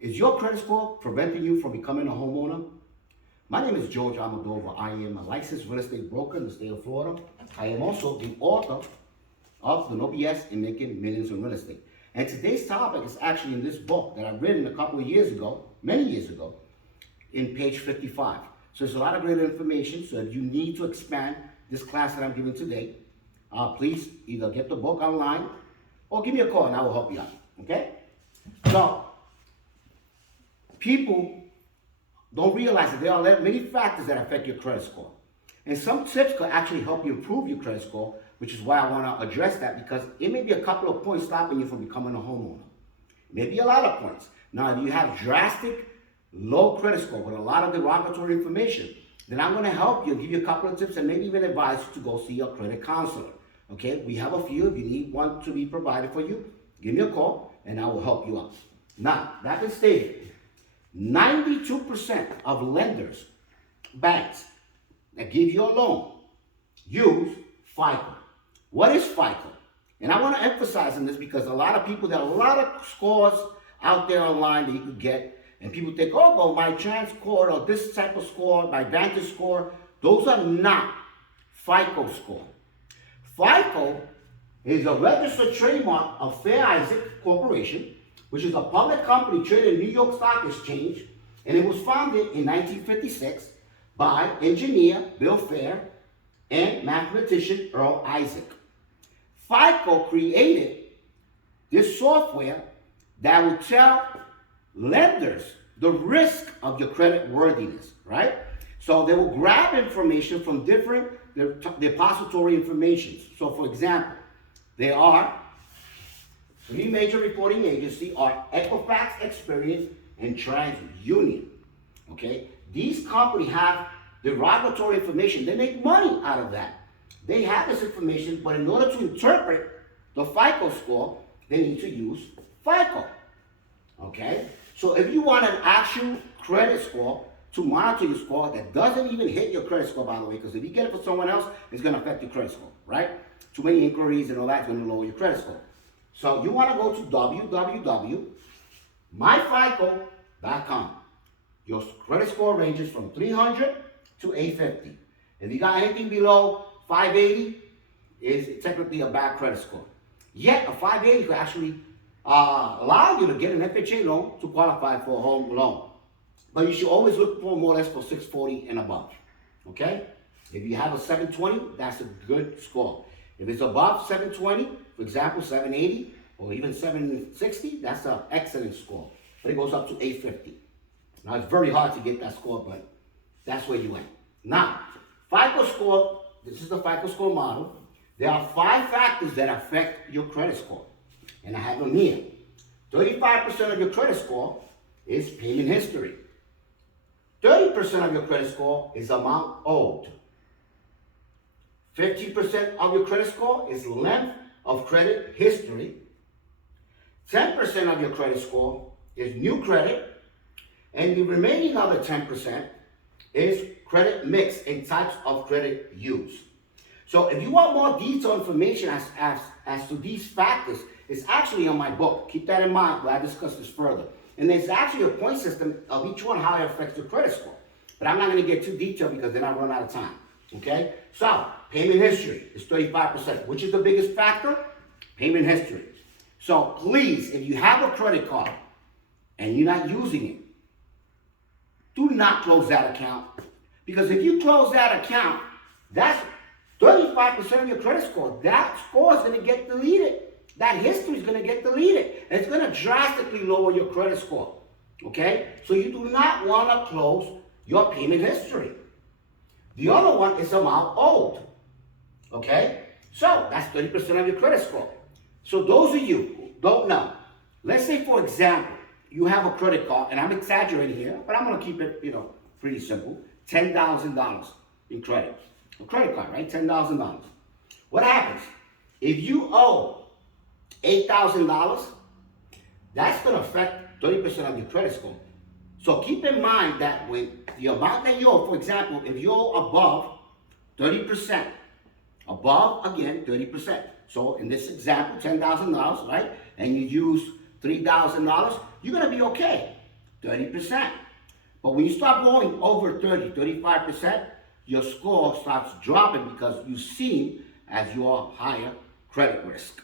Is your credit score preventing you from becoming a homeowner? My name is George Almodovar. I am a licensed real estate broker in the state of Florida. I am also the author of the No BS in Making Millions in Real Estate. And today's topic is actually in this book that I've written a couple of years ago, many years ago, in page 55. So there's a lot of great information. So if you need to expand this class that I'm giving today, please either get the book online or give me a call and I will help you out, okay? So, people don't realize that there are many factors that affect your credit score. And some tips could actually help you improve your credit score, which is why I want to address that, because it may be a couple of points stopping you from becoming a homeowner. Maybe a lot of points. Now, if you have drastic low credit score with a lot of derogatory information, then I'm going to help you, give you a couple of tips, and maybe even advise you to go see your credit counselor. Okay, we have a few. If you need one to be provided for you, give me a call and I will help you out. Now, that being stated, 92% of lenders, banks that give you a loan, use FICO. What is FICO? And I want to emphasize on this because a lot of people, there are a lot of scores out there online that you could get, and people think, oh, well, my TransScore or this type of score, my Vantage score, those are not FICO score. FICO is a registered trademark of Fair Isaac Corporation, which is a public company traded in New York Stock Exchange, and it was founded in 1956 by engineer Bill Fair and mathematician Earl Isaac. FICO created this software that will tell lenders the risk of your credit worthiness, right? So they will grab information from different depository informations. So for example, there are three major reporting agencies are Equifax, Experian, and TransUnion. Okay? These companies have derogatory information. They make money out of that. They have this information, but in order to interpret the FICO score, they need to use FICO. Okay? So if you want an actual credit score to monitor your score that doesn't even hit your credit score, by the way, because if you get it for someone else, it's going to affect your credit score, right? Too many inquiries and all that is going to lower your credit score. So you want to go to www.myfico.com. Your credit score ranges from 300 to 850. If you got anything below 580, it's technically a bad credit score. Yet a 580 could actually allow you to get an FHA loan to qualify for a home loan. But you should always look for more or less for 640 and above. Okay? If you have a 720, that's a good score. If it's above 720, for example, 780 or even 760, that's an excellent score. But it goes up to 850. Now, it's very hard to get that score, but that's where you went. Now, FICO score, this is the FICO score model. There are 5 factors that affect your credit score. And I have them here. 35% of your credit score is payment history. 30% of your credit score is amount owed. 50% of your credit score is length of credit history. 10% of your credit score is new credit. And the remaining other 10% is credit mix and types of credit used. So if you want more detailed information as to these factors, it's actually on my book. Keep that in mind when I discuss this further. And there's actually a point system of each one, how it affects your credit score. But I'm not going to get too detailed because then I run out of time. Okay? So, payment history is 35%. Which is the biggest factor? Payment history. So, please, if you have a credit card and you're not using it, do not close that account. Because if you close that account, that's 35% of your credit score. That score is going to get deleted. That history is going to get deleted. And it's going to drastically lower your credit score. Okay? So you do not want to close your payment history. The other one is amount owed. Okay? So that's 30% of your credit score. So those of you who don't know, let's say, for example, you have a credit card, and I'm exaggerating here, but I'm going to keep it, pretty simple. $10,000 in credit. A credit card, right? $10,000. What happens? If you owe $8,000, that's going to affect 30% of your credit score. So keep in mind that when the amount that you owe, for example, if you owe above 30%, above, again, 30%. So in this example, $10,000, right? And you use $3,000, you're going to be okay. 30%. But when you start going over 30, 35%, your score starts dropping because you seem as your higher credit risk.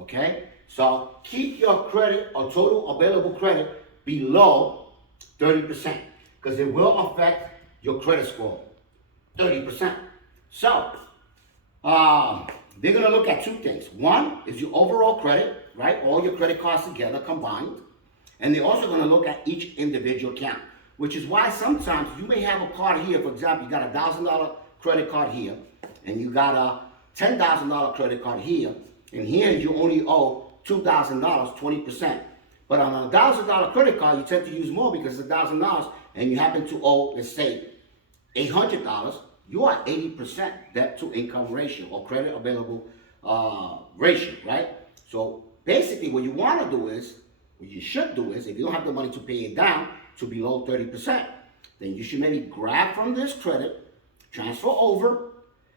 Okay? So keep your credit or total available credit below 30% because it will affect your credit score. 30%. So they're going to look at two things. One is your overall credit, right? All your credit cards together combined. And they're also going to look at each individual account, which is why sometimes you may have a card here. For example, you got a $1,000 credit card here, and you got a $10,000 credit card here, and here you only owe $2,000, 20%. But on a $1,000 credit card, you tend to use more because it's $1,000, and you happen to owe, let's say, $800. You are 80% debt to income ratio or credit available ratio, right? So basically, what you want to do is, what you should do is, if you don't have the money to pay it down to below 30%, then you should maybe grab from this credit, transfer over,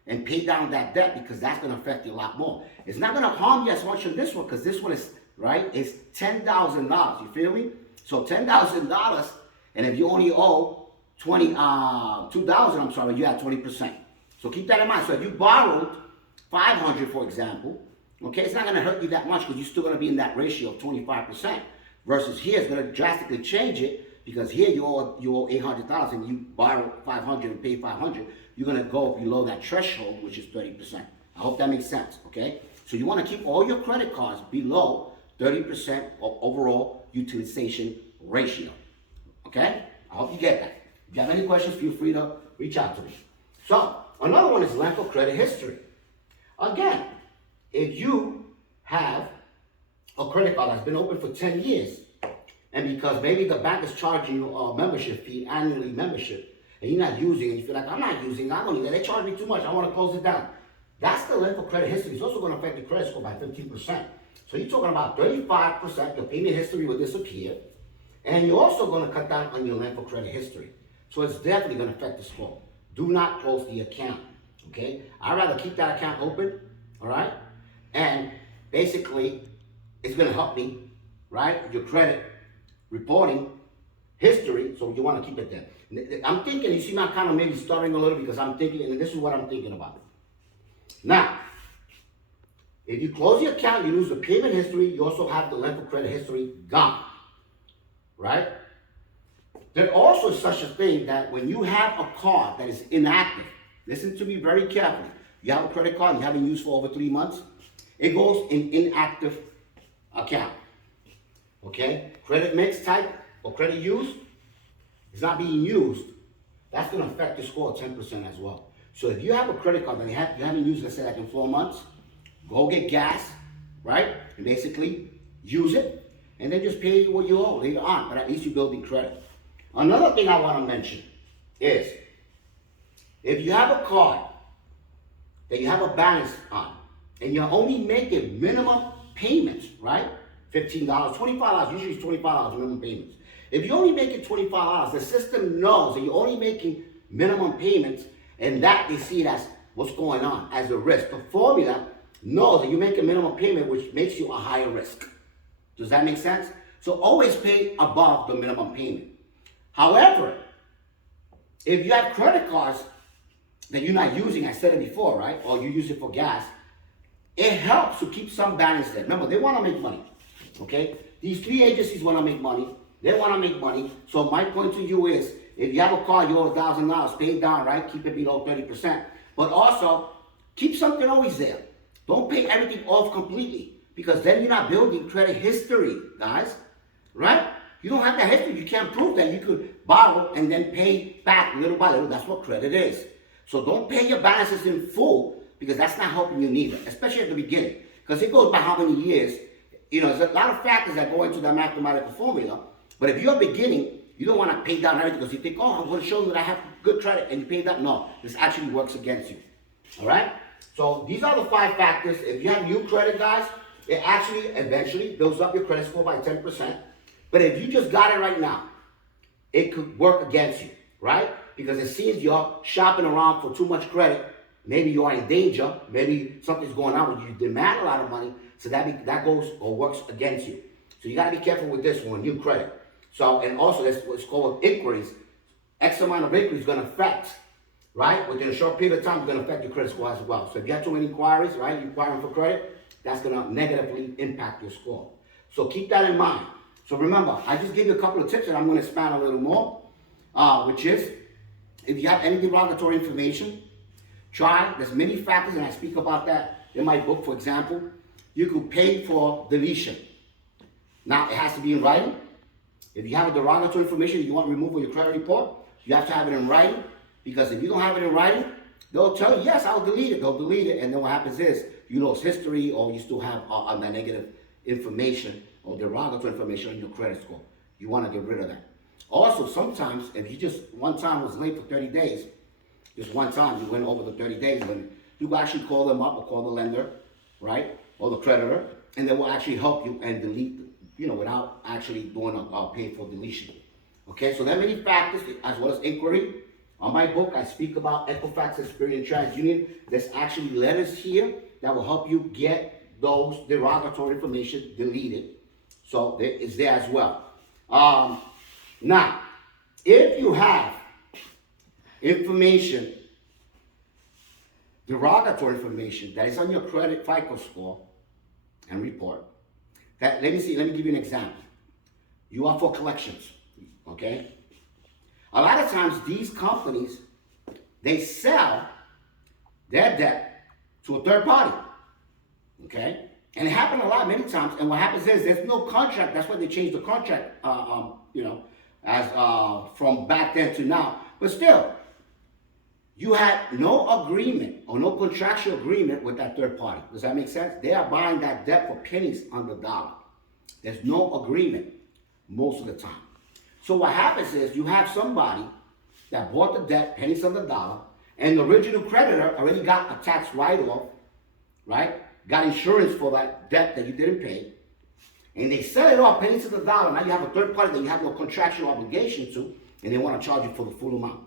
and pay down that debt because that's going to affect you a lot more. It's not going to harm you as much on this one because this one is, right, it's $10,000. You feel me? So $10,000, and if you only owe $2,000, I'm sorry, you have 20%. So keep that in mind. So if you borrowed $500, for example, okay, it's not going to hurt you that much because you're still going to be in that ratio of 25%. Versus here, it's going to drastically change it because here you owe $800 and you borrow $500 and pay $500. You're going to go below that threshold, which is 30%. I hope that makes sense, okay? So you want to keep all your credit cards below 30% of overall utilization ratio, okay? I hope you get that. If you have any questions, feel free to reach out to me. So another one is length of credit history. Again, if you have a credit card that's been open for 10 years, and because maybe the bank is charging you a membership fee, annually membership, and you're not using it, you feel like, I'm not using it, I don't need it, they charge me too much, I want to close it down. That's the length of credit history. It's also going to affect your credit score by 15%. So you're talking about 35%, your payment history will disappear, and you're also going to cut down on your length of credit history. So it's definitely going to affect the score. Do not close the account, okay? I'd rather keep that account open, all right? And basically, it's going to help me, right? Your credit reporting history, so you want to keep it there. I'm thinking, you see me kind of maybe stuttering a little because I'm thinking, and this is what I'm thinking about. Now, if you close the account, you lose the payment history, you also have the length of credit history gone, right? There also is such a thing that when you have a card that is inactive, listen to me very carefully. You have a credit card you haven't used for over 3 months, it goes in inactive account, okay? Credit mix type or credit use is not being used. That's going to affect your score 10% as well. So if you have a credit card that you haven't used, let's say like in 4 months, go get gas, right? And basically use it and then just pay what you owe later on, but at least you're building credit. Another thing I want to mention is if you have a card that you have a balance on and you're only making minimum payments, right? $15, $25, usually it's $25 minimum payments. If you're only making $25, the system knows that you're only making minimum payments and that they see it as what's going on as a risk. The formula knows that you make a minimum payment which makes you a higher risk. Does that make sense? So always pay above the minimum payment. However, if you have credit cards that you're not using, I said it before, right? Or you use it for gas, it helps to keep some balance there. Remember, they want to make money, okay? These three agencies want to make money. They want to make money. So my point to you is, if you have a car, you owe $1,000, pay it down, right? Keep it below 30%. But also, keep something always there. Don't pay everything off completely because then you're not building credit history, guys, right? You don't have that history. You can't prove that you could borrow and then pay back little by little. That's what credit is. So don't pay your balances in full because that's not helping you neither, especially at the beginning. Because it goes by how many years. You know, there's a lot of factors that go into that mathematical formula. But if you're beginning, you don't want to pay down everything because you think, oh, I'm going to show them that I have good credit, and you pay that. No, this actually works against you. All right? So these are the 5 factors. If you have new credit, guys, it actually eventually builds up your credit score by 10%. But if you just got it right now, it could work against you, right? Because it seems you're shopping around for too much credit. Maybe you are in danger. Maybe something's going on with you. You demand a lot of money, so that goes or works against you. So you got to be careful with this one, new credit. So, and also there's what's called inquiries. X amount of inquiries is going to affect, right? Within a short period of time, it's going to affect your credit score as well. So if you have too many inquiries, right, you're inquiring for credit, that's going to negatively impact your score. So keep that in mind. So remember, I just gave you a couple of tips and I'm going to expand a little more, which is, if you have any derogatory information, there's many factors, and I speak about that in my book. For example, you could pay for deletion. Now, it has to be in writing. If you have a derogatory information you want removed from your credit report, you have to have it in writing, because if you don't have it in writing, they'll tell you, yes, I'll delete it. They'll delete it, and then what happens is you lose history, or you still have the negative information or derogatory information on your credit score. You want to get rid of that. Also, sometimes, if you just one time was late for 30 days, just one time you went over the 30 days, then you will actually call them up or call the lender, right, or the creditor, and they will actually help you and delete, without actually doing a painful deletion. Okay, so there are many factors as well as inquiry. On my book, I speak about Equifax, Experian, TransUnion. There's actually letters here that will help you get those derogatory information deleted. So it's there as well. Now, if you have information, derogatory information that is on your credit FICO score and report, let me give you an example. You are for collections, okay? A lot of times these companies, they sell their debt to a third party, okay? And it happened many times, and what happens is there's no contract. That's why they changed the contract, from back then to now. But still, you had no agreement or no contractual agreement with that third party. Does that make sense? They are buying that debt for pennies on the dollar. There's no agreement most of the time. So what happens is you have somebody that bought the debt, pennies on the dollar, and the original creditor already got a tax write-off, right? Got insurance for that debt that you didn't pay, and they sell it off pennies to the dollar. Now you have a third party that you have no contractual obligation to, and they want to charge you for the full amount.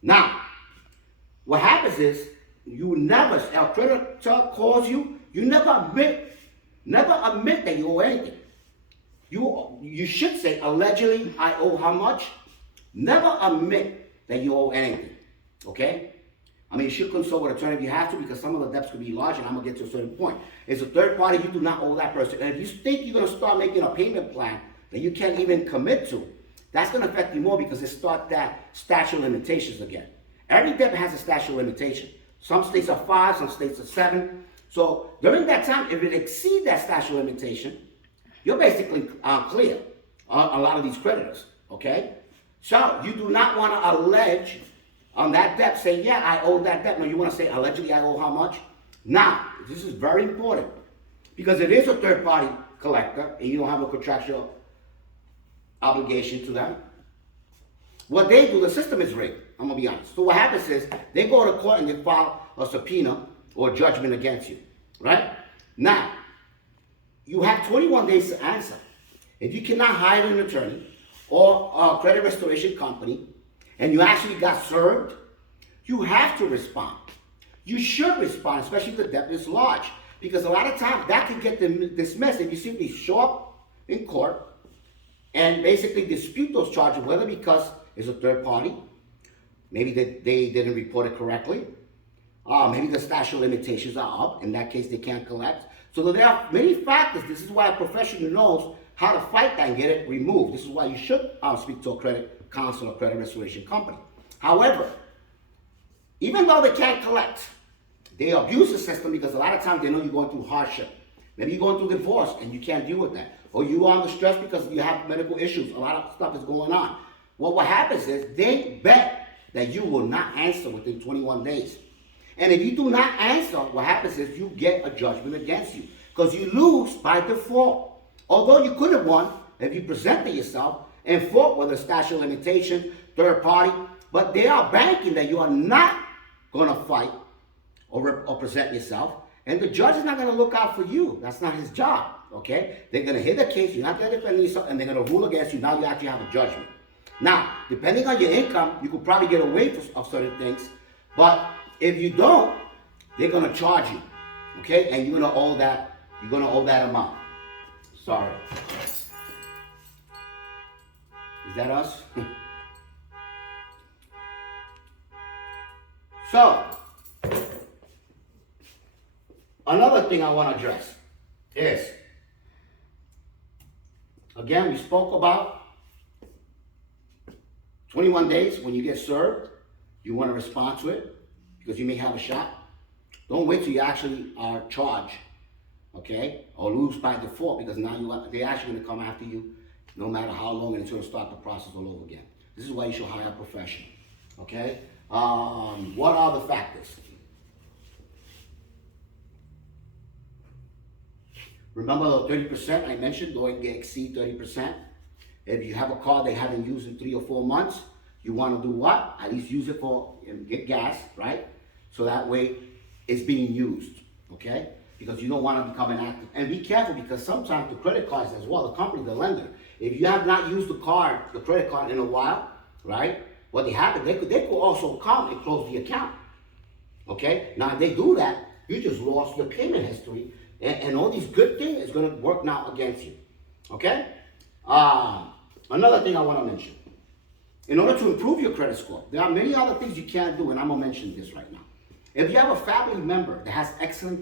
Now, what happens is a creditor calls you, you never admit that you owe anything. You should say, allegedly, I owe how much? Never admit that you owe anything, okay? I mean, you should consult with an attorney if you have to, because some of the debts could be large, and I'm going to get to a certain point. It's a third party, you do not owe that person. And if you think you're going to start making a payment plan that you can't even commit to, that's going to affect you more, because it starts that statute of limitations again. Every debt has a statute of limitation. Some states are 5, some states are 7. So during that time, if it exceeds that statute of limitation, you're basically clear on a lot of these creditors, okay? So you do not want to allege on that debt, say, yeah, I owe that debt. No, you want to say, allegedly, I owe how much? Now, this is very important, because it is a third-party collector, and you don't have a contractual obligation to them. What they do, the system is rigged, I'm going to be honest. So what happens is, they go to court and they file a subpoena or judgment against you, right? Now, you have 21 days to answer. If you cannot hire an attorney or a credit restoration company, and you actually got served, you have to respond. You should respond, especially if the debt is large, because a lot of times that can get dismissed if you simply show up in court and basically dispute those charges, whether because it's a third party, maybe they didn't report it correctly, maybe the statute of limitations are up, in that case they can't collect. So there are many factors. This is why a professional knows how to fight that and get it removed. This is why you should speak to a credit counsel or credit restoration company. However, even though they can't collect, they abuse the system, because a lot of times they know you're going through hardship. Maybe you're going through divorce and you can't deal with that. Or you are under stress because you have medical issues. A lot of stuff is going on. Well, what happens is they bet that you will not answer within 21 days. And if you do not answer, what happens is you get a judgment against you, because you lose by default. Although you could have won if you presented yourself and fought with a statute of limitation, third party, but they are banking that you are not going to fight or present yourself, and the judge is not going to look out for you. That's not his job, okay? They're going to hear the case, you're not going to defend yourself, and they're going to rule against you. Now you actually have a judgment. Now, depending on your income, you could probably get away of certain things, but if you don't, they're going to charge you, okay? And you're going to owe that. you're going to owe that amount. Sorry. Is that us? So, another thing I want to address is, again, we spoke about 21 days when you get served, you want to respond to it because you may have a shot. Don't wait till you actually are charged, okay, or lose by default, because now they're actually going to come after you no matter how long, and it's going to start the process all over again. This is why you should hire a professional, okay? What are the factors? Remember the 30% I mentioned, don't exceed 30%. If you have a car they haven't used in 3 or 4 months, you want to do what? At least use it for, get gas, right? So that way it's being used, okay? Because you don't want to become inactive. And be careful, because sometimes the credit cards as well, the company, the lender, if you have not used the credit card in a while, right? What they happen, they could also come and close the account, okay? Now if they do that, you just lost your payment history, and all these good things is going to work now against you, okay? Another thing I want to mention. In order to improve your credit score, there are many other things you can't do, and I'm going to mention this right now. If you have a family member that has excellent